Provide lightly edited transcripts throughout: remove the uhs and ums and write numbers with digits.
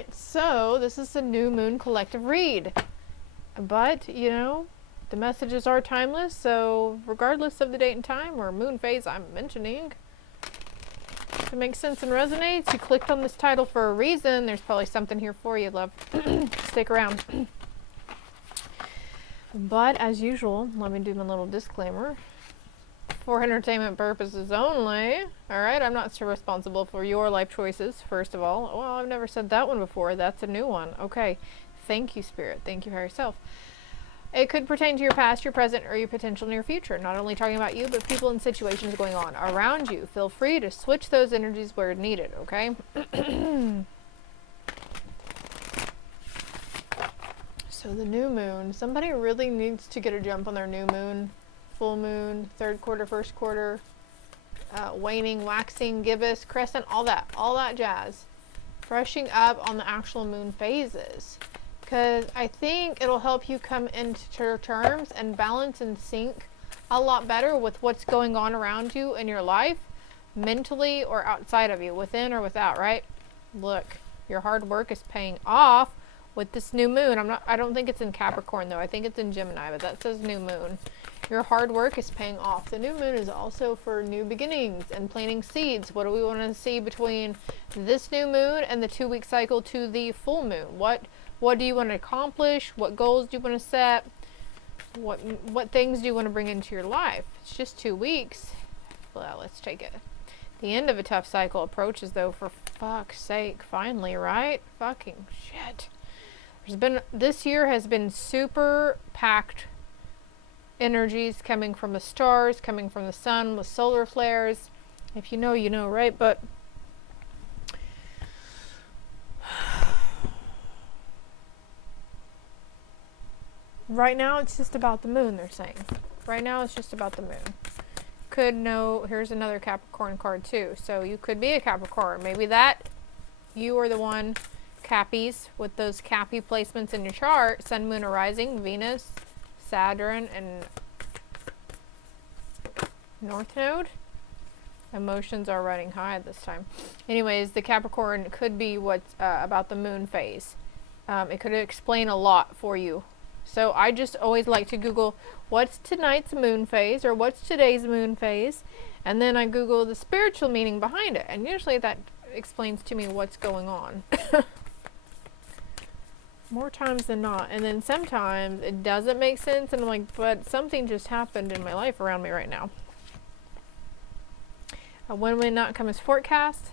right, so this is a new moon collective read. But, you know, the messages are timeless, so regardless of the date and time or moon phase I'm mentioning, if it makes sense and resonates, you clicked on this title for a reason. There's probably something here for you, love. Stick around. But as usual, let me do my little disclaimer. For entertainment purposes only. Alright, I'm not so responsible for your life choices, first of all. Well, I've never said that one before. That's a new one. Okay. Thank you, Spirit. Thank you, higher self. It could pertain to your past, your present, or your potential near future. Not only talking about you, but people and situations going on around you. Feel free to switch those energies where needed, okay? So the new moon. Somebody really needs to get a jump on their new moon. Full moon, third quarter, first quarter, waning, waxing, gibbous, crescent, all that jazz. Brushing up on the actual moon phases. Because I think it'll help you come into terms and balance and sync a lot better with what's going on around you in your life, mentally or outside of you, within or without, right? Look, your hard work is paying off with this new moon. I don't think it's in Capricorn though. I think it's in Gemini, but that says new moon. Your hard work is paying off. The new moon is also for new beginnings and planting seeds. What do we want to see between this new moon and the 2-week cycle to the full moon? What do you want to accomplish? What goals do you want to set? What things do you want to bring into your life? It's just 2 weeks. Well, let's take it. The end of a tough cycle approaches though, for fuck's sake, finally, right? Fucking shit. This year has been super packed energies coming from the stars, coming from the sun with solar flares. If you know, you know, right? But right now it's just about the moon, they're saying. Right now it's just about the moon. Could know, here's another Capricorn card too. So you could be a Capricorn. Maybe that you are the one, Cappies, with those Cappy placements in your chart. Sun, moon, or rising, Venus, Saturn, and North Node. Emotions are running high this time. Anyways, the Capricorn could be what's about the moon phase. It could explain a lot for you. So I just always like to Google what's tonight's moon phase or what's today's moon phase, and then I Google the spiritual meaning behind it, and usually that explains to me what's going on. More times than not. And then sometimes it doesn't make sense and I'm like, but something just happened in my life around me right now. When will not come as forecast.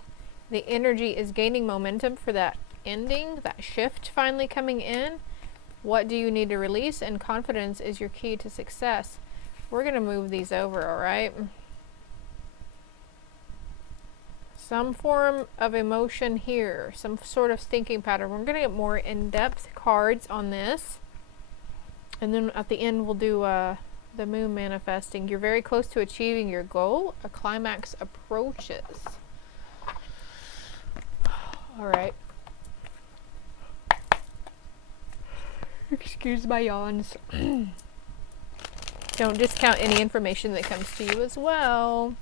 The energy is gaining momentum for that ending, that shift finally coming in. What do you need to release? And confidence is your key to success. We're going to move these over, all right? Some form of emotion here, some sort of thinking pattern. We're going to get more in-depth cards on this. And then at the end we'll do the moon manifesting. You're very close to achieving your goal. A climax approaches. All right. Excuse my yawns. Don't discount any information that comes to you as well.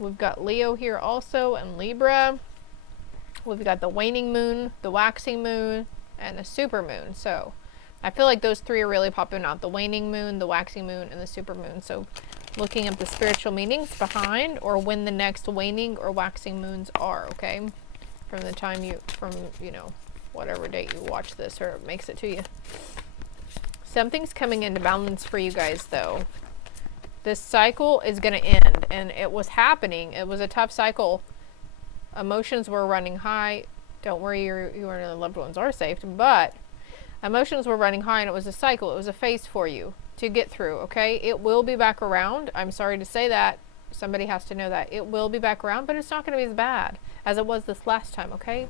We've got Leo here also, and Libra. We've got the waning moon, the waxing moon, and the super moon. So I feel like those three are really popping out. The waning moon, the waxing moon, and the super moon. So looking at the spiritual meanings behind, or when the next waning or waxing moons are, okay? From the time you know, whatever date you watch this or it makes it to you. Something's coming into balance for you guys though. This cycle is going to end, and it was happening. It was a tough cycle. Emotions were running high. Don't worry, you and your loved ones are safe, but emotions were running high, and it was a cycle. It was a phase for you to get through, okay? It will be back around. I'm sorry to say that. Somebody has to know that. It will be back around, but it's not going to be as bad as it was this last time, okay?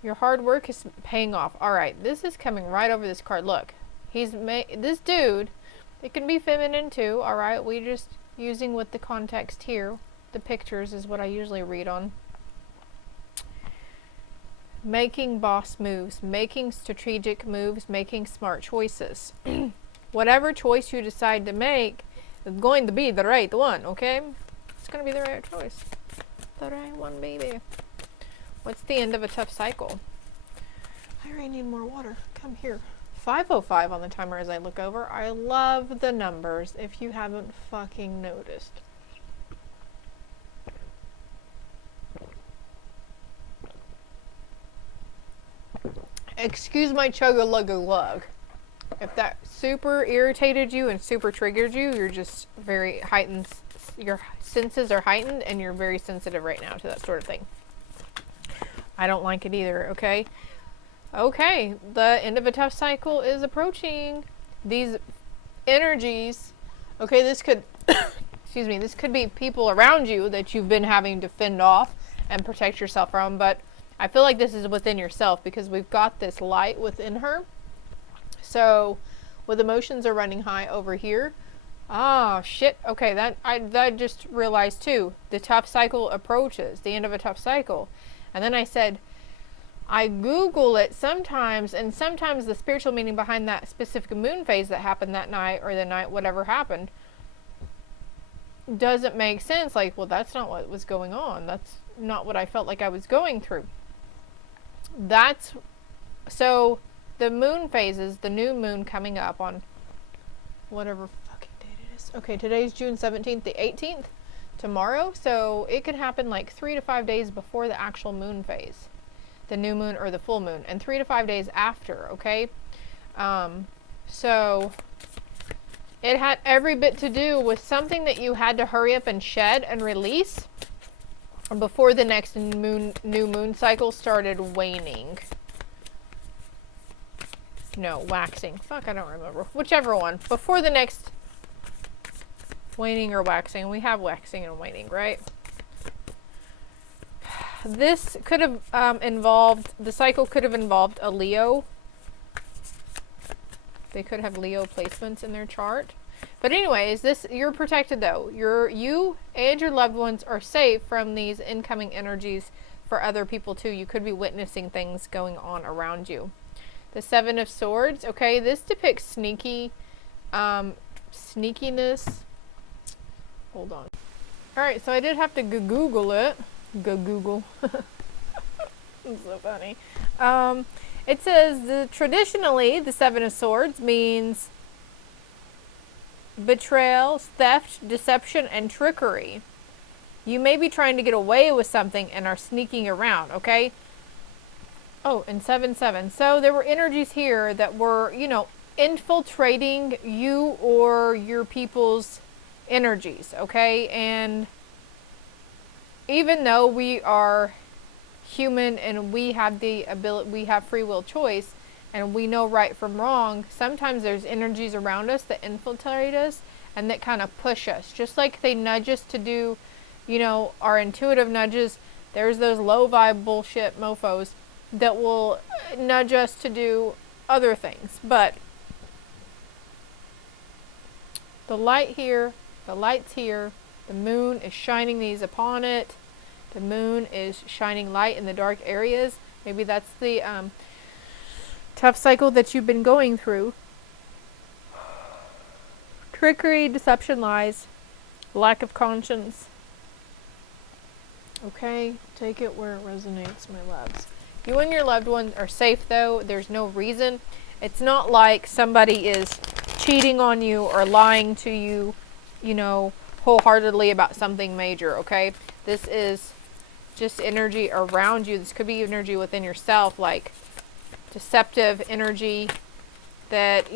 Your hard work is paying off. All right, this is coming right over this card. Look. This dude, it can be feminine too, alright? We just using with the context here. The pictures is what I usually read on. Making boss moves, making strategic moves, making smart choices. Whatever choice you decide to make is going to be the right one, okay? It's going to be the right choice. the right one, baby. What's the end of a tough cycle? I really need more water. Come here. 5:05 on the timer as I look over. I love the numbers if you haven't fucking noticed. Excuse my chug-a-lug-a-lug. If that super irritated you and super triggered you, you're just very heightened. Your senses are heightened and you're very sensitive right now to that sort of thing. I don't like it either, okay? Okay, the end of a tough cycle is approaching. These energies, okay, this could, excuse me, this could be people around you that you've been having to fend off and protect yourself from, but I feel like this is within yourself because we've got this light within her. So, with emotions are running high over here. Oh, shit. Okay, that just realized too. The tough cycle approaches, the end of a tough cycle. And then I said, I Google it sometimes, and sometimes the spiritual meaning behind that specific moon phase that happened that night or the night whatever happened doesn't make sense. Like, well, that's not what was going on. That's not what I felt like I was going through. So the moon phases, the new moon coming up on whatever fucking date it is. Okay, today's June 17th, the 18th, tomorrow. So it could happen like 3 to 5 days before the actual moon phase, the new moon or the full moon, and 3 to 5 days after, okay? So it had every bit to do with something that you had to hurry up and shed and release before the next new moon cycle started waning. No, waxing. Fuck, I don't remember. Whichever one. Before the next waning or waxing. We have waxing and waning, right? This could have involved, the cycle could have involved a Leo. They could have Leo placements in their chart. But anyways, you're protected though. You and your loved ones are safe from these incoming energies for other people too. You could be witnessing things going on around you. The Seven of Swords. Okay, this depicts sneakiness. Hold on. Alright, so I did have to Google it. Google. It's so funny. It says traditionally the Seven of Swords means betrayal, theft, deception, and trickery. You may be trying to get away with something and are sneaking around, okay? Oh, and 7-7. So there were energies here that were, infiltrating you or your people's energies, okay? And even though we are human and we have the ability, we have free will choice, and we know right from wrong, sometimes there's energies around us that infiltrate us and that kind of push us. Just like they nudge us to do, our intuitive nudges, there's those low vibe bullshit mofos that will nudge us to do other things. But the light here, the light's here, the moon is shining these upon it. The moon is shining light in the dark areas. Maybe that's the tough cycle that you've been going through. Trickery, deception, lies, lack of conscience. Okay, take it where it resonates, my loves. You and your loved ones are safe though. There's no reason. It's not like somebody is cheating on you or lying to you, wholeheartedly about something major, okay? This is just energy around you. This could be energy within yourself, like deceptive energy that,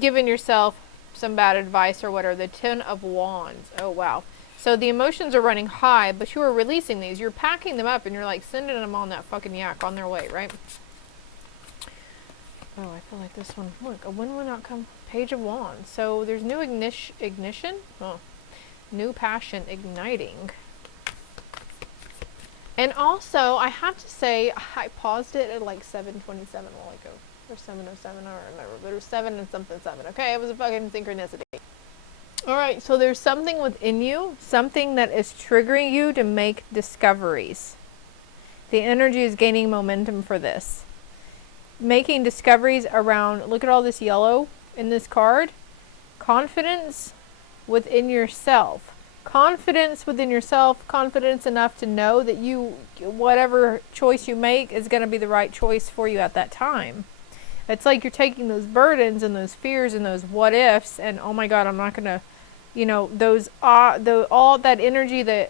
giving yourself some bad advice or whatever. The Ten of Wands. Oh, wow. So the emotions are running high, but you are releasing these. You're packing them up and you're like sending them on that fucking yak on their way, right? Oh, I feel like this one. Look, a win will not come. Page of Wands. So there's new ignition. Oh, new passion igniting. And also, I have to say, I paused it at like 7:27 while ago. Or 7:07, I don't remember. But it was 7 and something 7. Okay, it was a fucking synchronicity. Alright, so there's something within you, something that is triggering you to make discoveries. The energy is gaining momentum for this. Making discoveries around, look at all this yellow in this card. Confidence within yourself. confidence within yourself, confidence enough to know that whatever choice you make is going to be the right choice for you at that time. It's like you're taking those burdens and those fears and those what ifs and, oh my God, I'm not going to, all that energy, the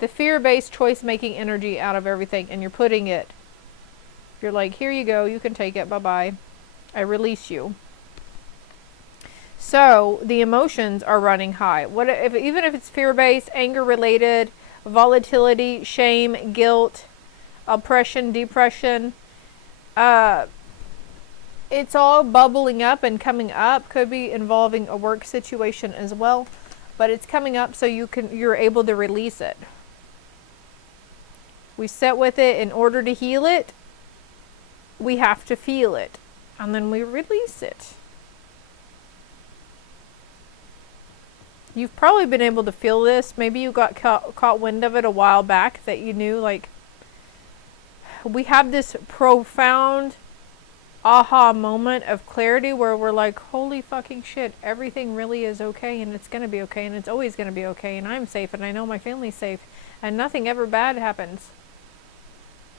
fear-based choice-making energy out of everything, and you're like, here you go, you can take it, bye-bye. I release you. So the emotions are running high. Even if it's fear-based, anger-related, volatility, shame, guilt, oppression, depression, it's all bubbling up and coming up. Could be involving a work situation as well, but it's coming up so you're able to release it. We sit with it. In order to heal it, we have to feel it, and then we release it. You've probably been able to feel this. Maybe you got caught wind of it a while back, that you knew, like, we have this profound aha moment of clarity where we're like, holy fucking shit, everything really is okay, and it's going to be okay, and it's always going to be okay, and I'm safe, and I know my family's safe, and nothing ever bad happens.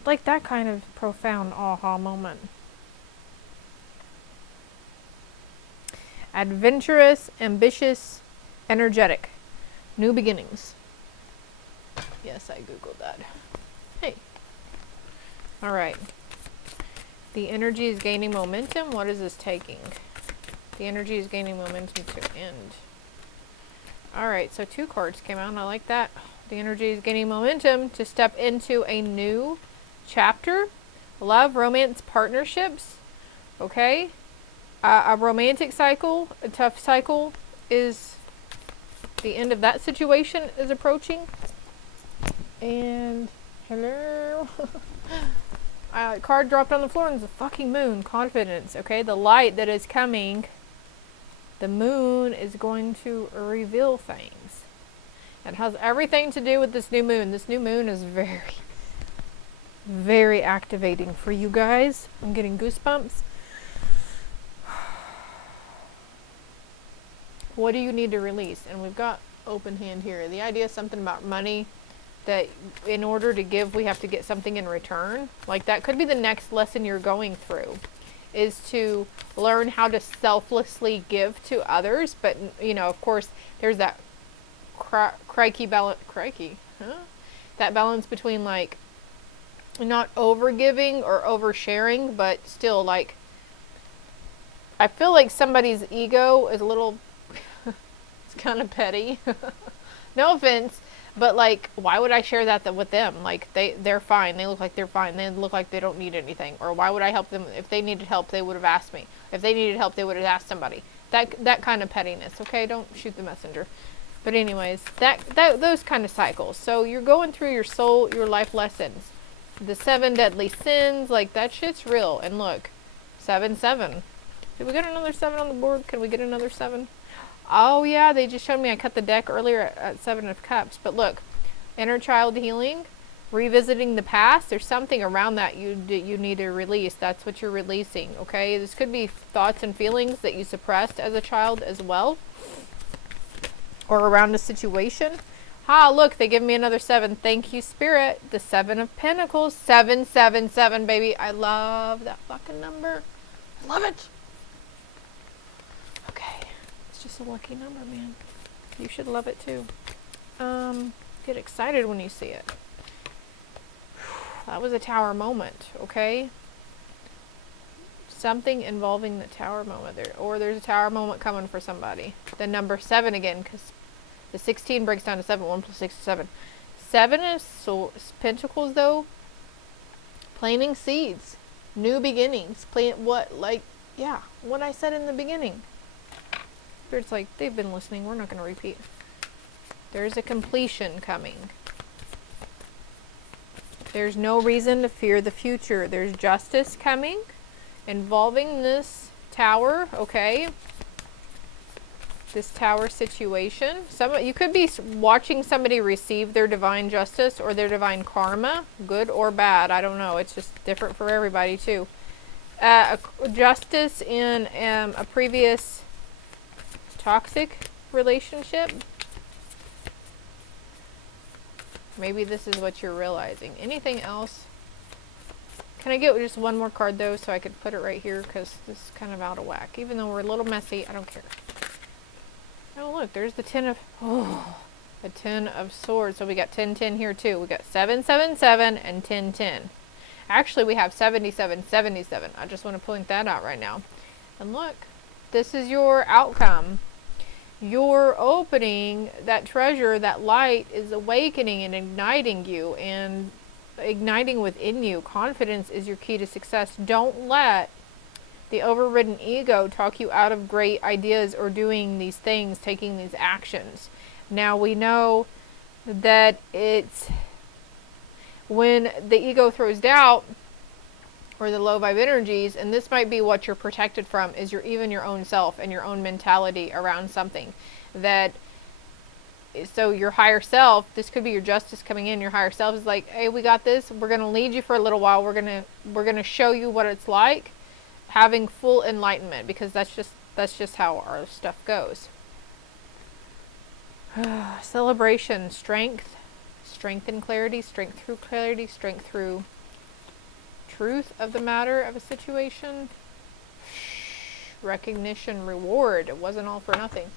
Like that kind of profound aha moment. Adventurous, ambitious, energetic. New beginnings. Yes, I googled that. Hey. Alright. The energy is gaining momentum. What is this taking? The energy is gaining momentum to end. Alright, so 2 cards came out, and I like that. The energy is gaining momentum to step into a new chapter. Love, romance, partnerships. Okay? A romantic cycle, a tough cycle, is the end of that situation is approaching. And hello. Card dropped on the floor, and it's a fucking moon. Confidence. Okay, the light that is coming. The moon is going to reveal things. It has everything to do with this new moon. This new moon is very, very activating for you guys. I'm getting goosebumps. What do you need to release? And we've got open hand here. The idea is something about money, that in order to give, we have to get something in return. Like that could be the next lesson you're going through, is to learn how to selflessly give to others. But, of course, there's that that balance between, like, not over-giving or over-sharing, but still, like, I feel like somebody's ego is a little... It's kind of petty. No offense, but like, why would I share that with them? Like, they're fine. They look like they're fine. They look like they don't need anything. Or why would I help them? If they needed help, they would have asked me. If they needed help, they would have asked somebody. That kind of pettiness. Okay, don't shoot the messenger. But anyways, those kind of cycles. So you're going through your soul, your life lessons. The 7 deadly sins, like that shit's real. And look, 7-7. Did we get another 7 on the board? Can we get another 7? Oh yeah, they just showed me, I cut the deck earlier at 7 of Cups. But look, inner child healing, revisiting the past. There's something around that you need to release. That's what you're releasing, okay? This could be thoughts and feelings that you suppressed as a child as well, or around a situation. Look, they give me another 7. Thank you, Spirit. The 7 of Pentacles. 777, baby. I love that fucking number. I love it. Okay. Just a lucky number, man. You should love it too. Get excited when you see it. That was a tower moment, okay? Something involving the tower moment there, or there's a tower moment coming for somebody. The number 7 again, because the 16 breaks down to 7. 1 plus 6 is 7. 7 is Pentacles, though. Planting seeds, new beginnings. What I said in the beginning. Spirit's like, they've been listening. We're not going to repeat. There's a completion coming. There's no reason to fear the future. There's justice coming involving this tower, okay? This tower situation. You could be watching somebody receive their divine justice or their divine karma, good or bad. I don't know. It's just different for everybody too. Justice in a previous toxic relationship. Maybe this is what you're realizing. Anything else? Can I get just one more card though, so I could put it right here, because this is kind of out of whack. Even though we're a little messy, I don't care. Oh look, there's the the 10 of swords. So we got 10, 10 here too. We got 7, 7, 7 and 10, 10. Actually, we have 77, 77. I just want to point that out right now. And look, this is your outcome. You're opening that treasure, that light is awakening and igniting you and igniting within you. Confidence is your key to success. Don't let the overridden ego talk you out of great ideas or doing these things, taking these actions. Now we know that it's when the ego throws doubt or the low vibe energies, and this might be what you're protected from, is even your own self and your own mentality around something. That, so your higher self, this could be your justice coming in, your higher self is like, hey, we got this, we're going to lead you for a little while, we're going to show you what it's like having full enlightenment, because that's just how our stuff goes. Celebration, strength and clarity, strength through clarity, strength through truth of the matter of a situation, recognition, reward. It wasn't all for nothing.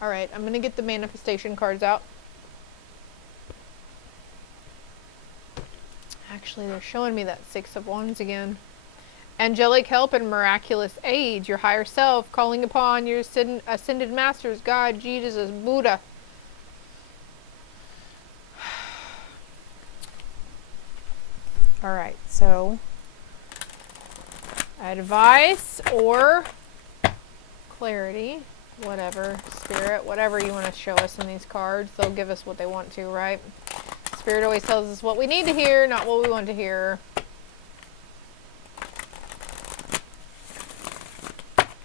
All right, I'm going to get the manifestation cards out. Actually, they're showing me that 6 of Wands again. Angelic help and miraculous aid, your higher self calling upon your ascended masters, God, Jesus, Buddha. All right, so advice or clarity, whatever, spirit, whatever you want to show us in these cards. They'll give us what they want to, right? Spirit always tells us what we need to hear, not what we want to hear.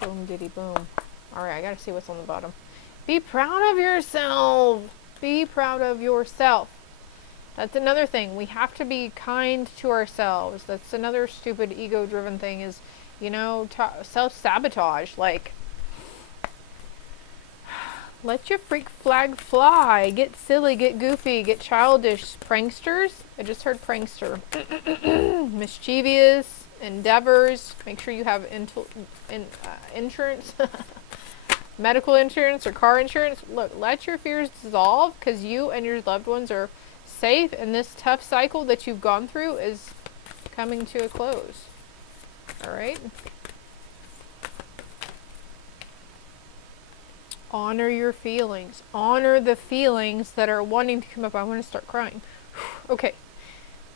Boom, diddy, boom. All right, I got to see what's on the bottom. Be proud of yourself. Be proud of yourself. That's another thing. We have to be kind to ourselves. That's another stupid ego-driven thing is, you know, self-sabotage. Like, let your freak flag fly. Get silly, get goofy, get childish. Pranksters. I just heard prankster. Mischievous endeavors. Make sure you have insurance. Medical insurance or car insurance. Look, let your fears dissolve, because you and your loved ones are safe, and this tough cycle that you've gone through is coming to a close. All right. Honor your feelings. Honor the feelings that are wanting to come up. I want to start crying. Okay.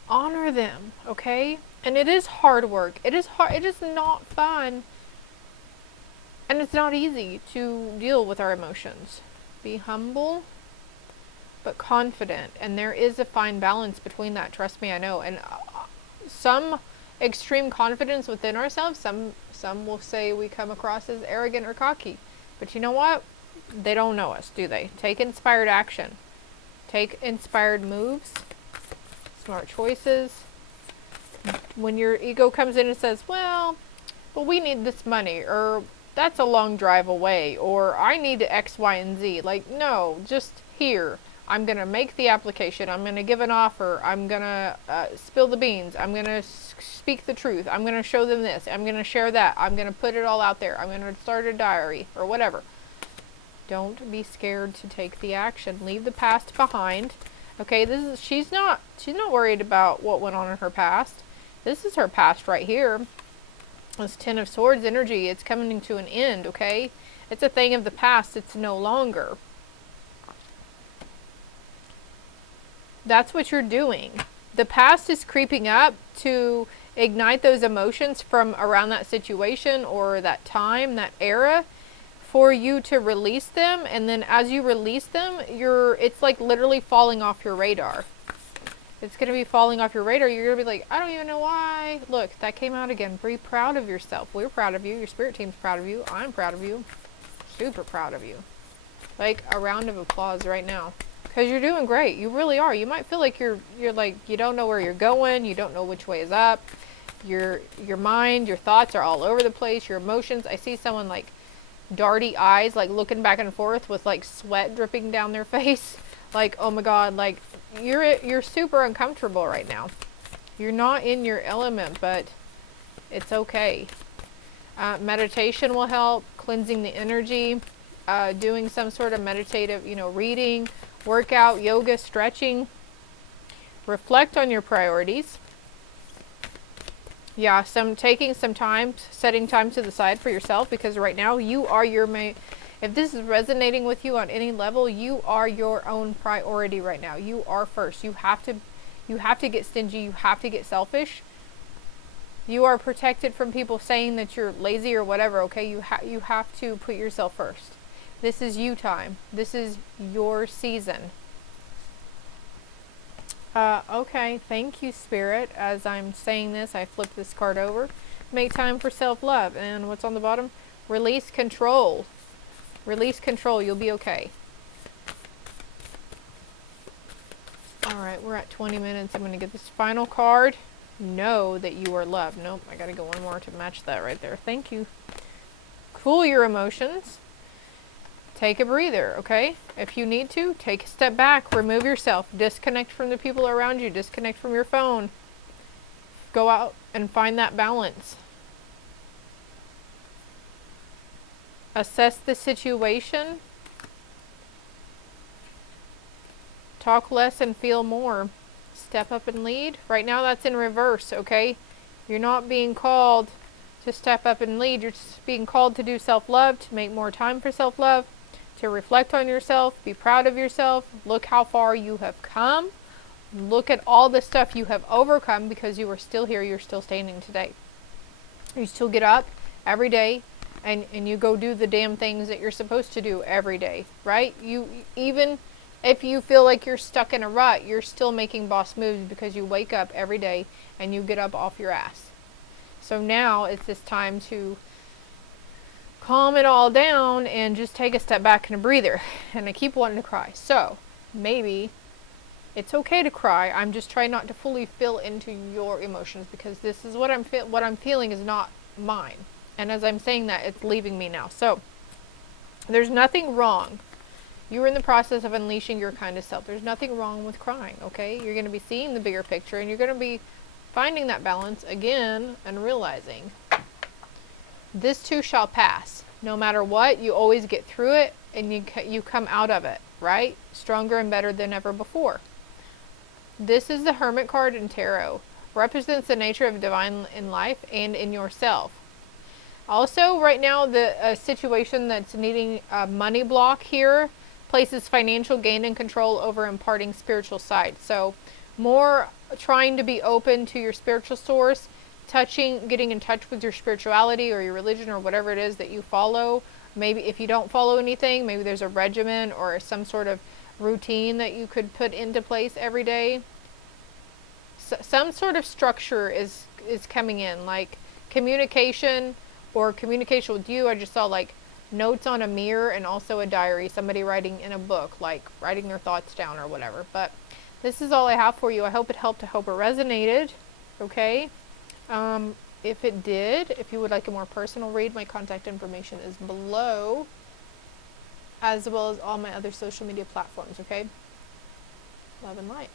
Honor them, okay? And it is hard work. It is hard. It is not fun. And it's not easy to deal with our emotions. Be humble, but confident. And there is a fine balance between that. Trust me, I know. And some extreme confidence within ourselves, some will say we come across as arrogant or cocky. But you know what? They don't know us, do they? Take inspired action. Take inspired moves. Smart choices. When your ego comes in and says, well, but we need this money, or that's a long drive away, or I need X, Y, and Z. Like, no, just here. I'm going to make the application. I'm going to give an offer. I'm going to spill the beans. I'm going to speak the truth. I'm going to show them this. I'm going to share that. I'm going to put it all out there. I'm going to start a diary or whatever. Don't be scared to take the action. Leave the past behind. Okay, she's not worried about what went on in her past. This is her past right here. This 10 of Swords energy, it's coming to an end, okay? It's a thing of the past. It's no longer. That's what you're doing. The past is creeping up to ignite those emotions from around that situation or that time, that era, for you to release them. And then as you release them, it's like literally falling off your radar. It's going to be falling off your radar. You're going to be like, I don't even know why. Look, that came out again. Be proud of yourself. We're proud of you. Your spirit team's proud of you. I'm proud of you. Super proud of you. Like a round of applause right now. Because you're doing great. You really are. You might feel like you're like, you don't know where you're going. You don't know which way is up. Your mind, your thoughts are all over the place. Your emotions. I see someone like darty eyes, like looking back and forth with like sweat dripping down their face. Like, oh my God, like you're super uncomfortable right now. You're not in your element, but it's okay. Meditation will help, cleansing the energy, doing some sort of meditative, reading, workout, yoga, stretching. Reflect on your priorities. Yeah, taking some time, setting time to the side for yourself, because right now you are your main. If this is resonating with you on any level, you are your own priority right now. You are first. You have to get stingy. You have to get selfish. You are protected from people saying that you're lazy or whatever, okay? You have to put yourself first. This is you time. This is your season. Okay, thank you, Spirit. As I'm saying this, I flip this card over. Make time for self-love. And what's on the bottom? Release control. Release control. You'll be okay. Alright, we're at 20 minutes. I'm going to get this final card. Know that you are loved. Nope, I got to go one more to match that right there. Thank you. Cool your emotions. Take a breather, okay? If you need to, take a step back. Remove yourself. Disconnect from the people around you. Disconnect from your phone. Go out and find that balance. Assess the situation. Talk less and feel more. Step up and lead. Right now that's in reverse, okay? You're not being called to step up and lead. You're just being called to do self-love, to make more time for self-love, to reflect on yourself, be proud of yourself. Look how far you have come. Look at all the stuff you have overcome because you are still here. You're still standing today. You still get up every day and you go do the damn things that you're supposed to do every day, right? Even if you feel like you're stuck in a rut, you're still making boss moves because you wake up every day and you get up off your ass. So now it's this time to calm it all down and just take a step back and a breather. And I keep wanting to cry. So maybe it's okay to cry. I'm just trying not to fully fill into your emotions because this is what I'm feeling is not mine. And as I'm saying that, it's leaving me now. So there's nothing wrong. You're in the process of unleashing your kind of self. There's nothing wrong with crying, okay? You're going to be seeing the bigger picture and you're going to be finding that balance again and realizing this too shall pass. No matter what, you always get through it and you come out of it, right? Stronger and better than ever before. This is the Hermit card in Tarot. Represents the nature of divine in life and in yourself. Also, right now, the situation that's needing a money block here places financial gain and control over imparting spiritual sight. So more trying to be open to your spiritual source, getting in touch with your spirituality or your religion or whatever it is that you follow. Maybe if you don't follow anything, maybe there's a regimen or some sort of routine that you could put into place every day. Some sort of structure is coming in, like communication or communication with you. I just saw like notes on a mirror and also a diary, somebody writing in a book, like writing their thoughts down or whatever. But this is all I have for you. I hope it helped. I hope it resonated. Okay. If it did, if you would like a more personal read, my contact information is below, as well as all my other social media platforms. Okay. Love and light.